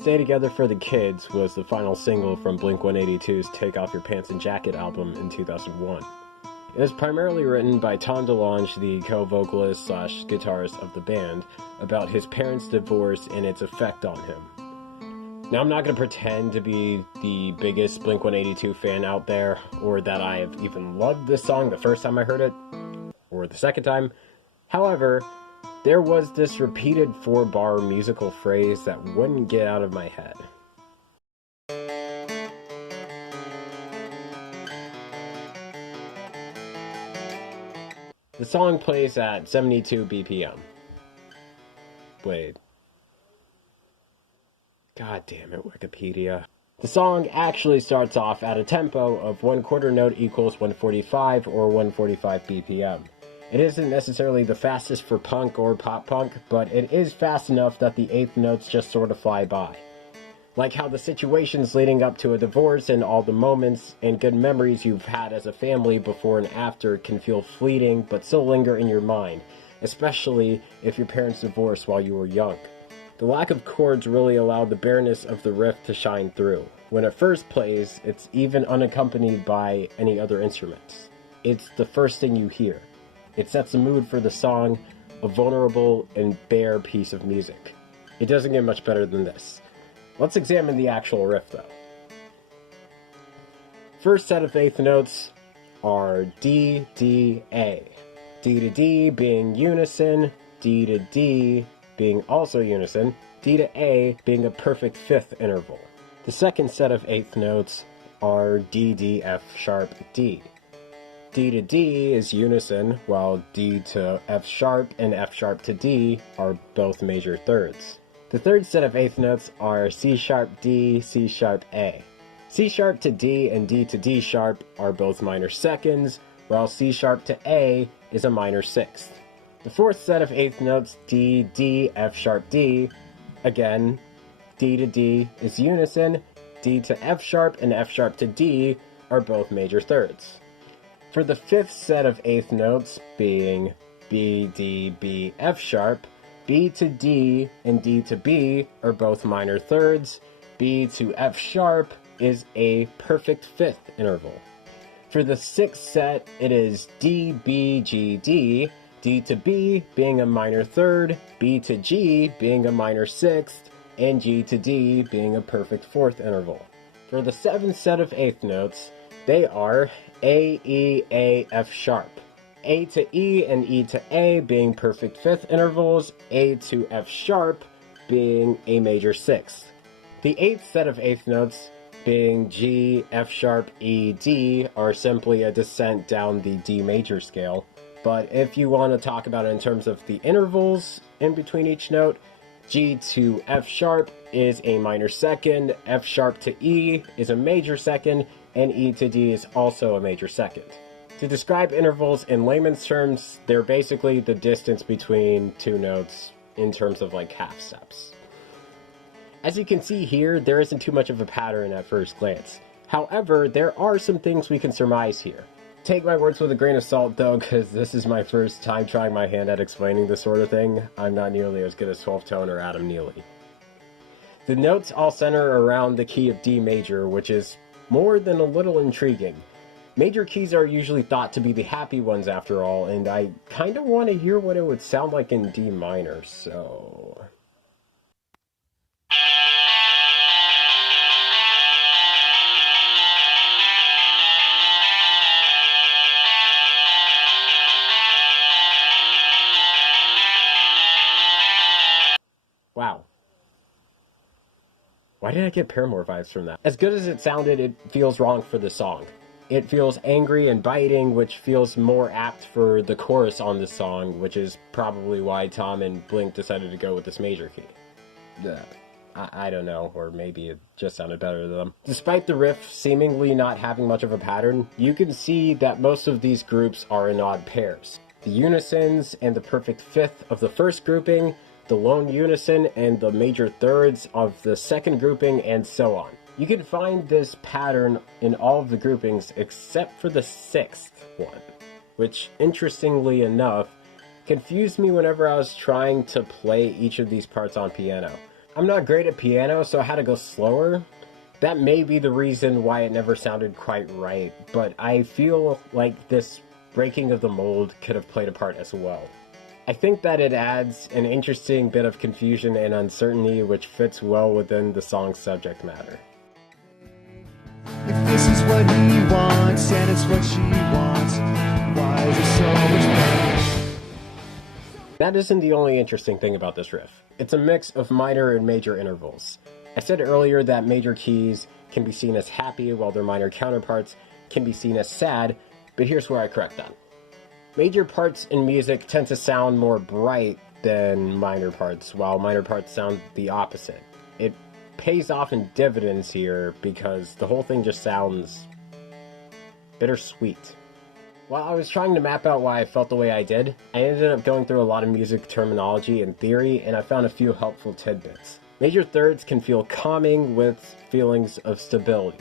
Stay Together for the Kids was the final single from Blink-182's Take Off Your Pants and Jacket album in 2001. It was primarily written by Tom DeLonge, the co-vocalist / guitarist of the band, about his parents' divorce and its effect on him. Now, I'm not going to pretend to be the biggest Blink-182 fan out there, or that I have even loved this song the first time I heard it, or the second time. However, there was this repeated 4-bar musical phrase that wouldn't get out of my head. The song plays at 72 BPM. Wait. God damn it, Wikipedia. The song actually starts off at a tempo of 1/4 note equals 145 or 145 BPM. It isn't necessarily the fastest for punk or pop punk, but it is fast enough that the 8th notes just sort of fly by. Like how the situations leading up to a divorce and all the moments and good memories you've had as a family before and after can feel fleeting but still linger in your mind, especially if your parents divorced while you were young. The lack of chords really allowed the bareness of the riff to shine through. When it first plays, it's even unaccompanied by any other instruments. It's the first thing you hear. It sets the mood for the song, a vulnerable and bare piece of music. It doesn't get much better than this. Let's examine the actual riff though. First set of 8th notes are D, D, A. D to D being unison, D to D being also unison, D to A being a perfect 5th interval. The second set of 8th notes are D, D, F sharp, D. D to D is unison, while D to F sharp and F sharp to D are both major thirds. The third set of 8th notes are C sharp D, C sharp A. C sharp to D and D to D sharp are both minor seconds, while C sharp to A is a minor 6th. The fourth set of 8th notes, D, D, F sharp D, again, D to D is unison, D to F sharp and F sharp to D are both major thirds. For the 5th set of 8th notes, being B, D, B, F sharp, B to D and D to B are both minor thirds, B to F sharp is a perfect 5th interval. For the 6th set, it is D, B, G, D, D to B being a minor third, B to G being a minor 6th, and G to D being a perfect 4th interval. For the 7th set of 8th notes, they are A, E, A, F sharp. A to E and E to A being perfect 5th intervals, A to F sharp being a major 6th. The 8th set of 8th notes, being G, F sharp, E, D, are simply a descent down the D major scale. But if you want to talk about it in terms of the intervals in between each note, G to F sharp is a minor 2nd, F sharp to E is a major 2nd, and E to D is also a major 2nd. To describe intervals in layman's terms, they're basically the distance between two notes in terms of like half steps. As you can see here, there isn't too much of a pattern at first glance. However, there are some things we can surmise here. Take my words with a grain of salt though, because this is my first time trying my hand at explaining this sort of thing. I'm not nearly as good as 12 Tone or Adam Neely. The notes all center around the key of D major, which is more than a little intriguing. Major keys are usually thought to be the happy ones after all, and I kinda want to hear what it would sound like in D minor, so... Wow. Why did I get Paramore vibes from that? As good as it sounded, it feels wrong for the song. It feels angry and biting, which feels more apt for the chorus on this song, which is probably why Tom and Blink decided to go with this major key. I don't know, or maybe it just sounded better to them. Despite the riff seemingly not having much of a pattern, you can see that most of these groups are in odd pairs. The unisons and the perfect 5th of the first grouping, the lone unison and the major thirds of the second grouping, and so on. You can find this pattern in all of the groupings except for the 6th one, which, interestingly enough, confused me whenever I was trying to play each of these parts on piano. I'm not great at piano, so I had to go slower. That may be the reason why it never sounded quite right, but I feel like this breaking of the mold could have played a part as well. I think that it adds an interesting bit of confusion and uncertainty which fits well within the song's subject matter. If this is what he wants and it's what she wants, why is it so much better? That isn't the only interesting thing about this riff. It's a mix of minor and major intervals. I said earlier that major keys can be seen as happy while their minor counterparts can be seen as sad, but here's where I correct that. Major parts in music tend to sound more bright than minor parts, while minor parts sound the opposite. It pays off in dividends here because the whole thing just sounds bittersweet. While I was trying to map out why I felt the way I did, I ended up going through a lot of music terminology and theory, and I found a few helpful tidbits. Major thirds can feel calming with feelings of stability.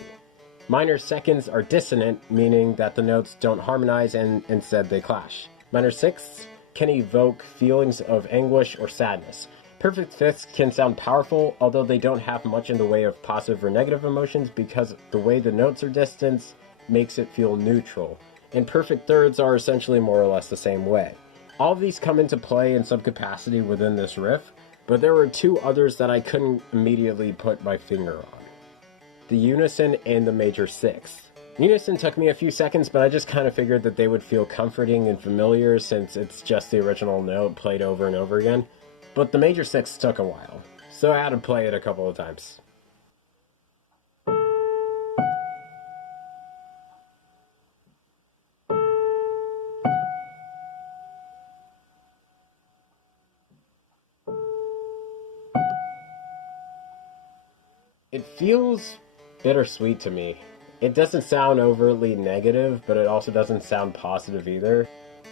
Minor seconds are dissonant, meaning that the notes don't harmonize and instead they clash. Minor sixths can evoke feelings of anguish or sadness. Perfect fifths can sound powerful, although they don't have much in the way of positive or negative emotions because the way the notes are distanced makes it feel neutral. And perfect thirds are essentially more or less the same way. All of these come into play in some capacity within this riff, but there were two others that I couldn't immediately put my finger on. The unison and the major sixth. Unison took me a few seconds, but I just kind of figured that they would feel comforting and familiar since it's just the original note played over and over again. But the major sixth took a while, so I had to play it a couple of times. It feels bittersweet to me. It doesn't sound overtly negative, but it also doesn't sound positive either.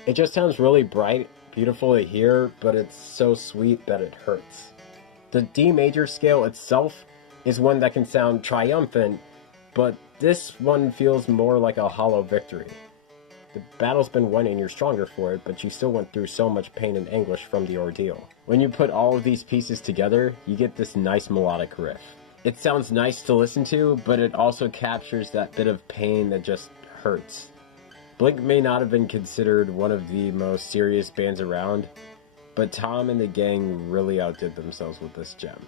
It just sounds really bright, beautiful to hear, but it's so sweet that it hurts. The D major scale itself is one that can sound triumphant, but this one feels more like a hollow victory. The battle's been won and you're stronger for it, but you still went through so much pain and anguish from the ordeal. When you put all of these pieces together, you get this nice melodic riff. It sounds nice to listen to, but it also captures that bit of pain that just hurts. Blink may not have been considered one of the most serious bands around, but Tom and the gang really outdid themselves with this gem.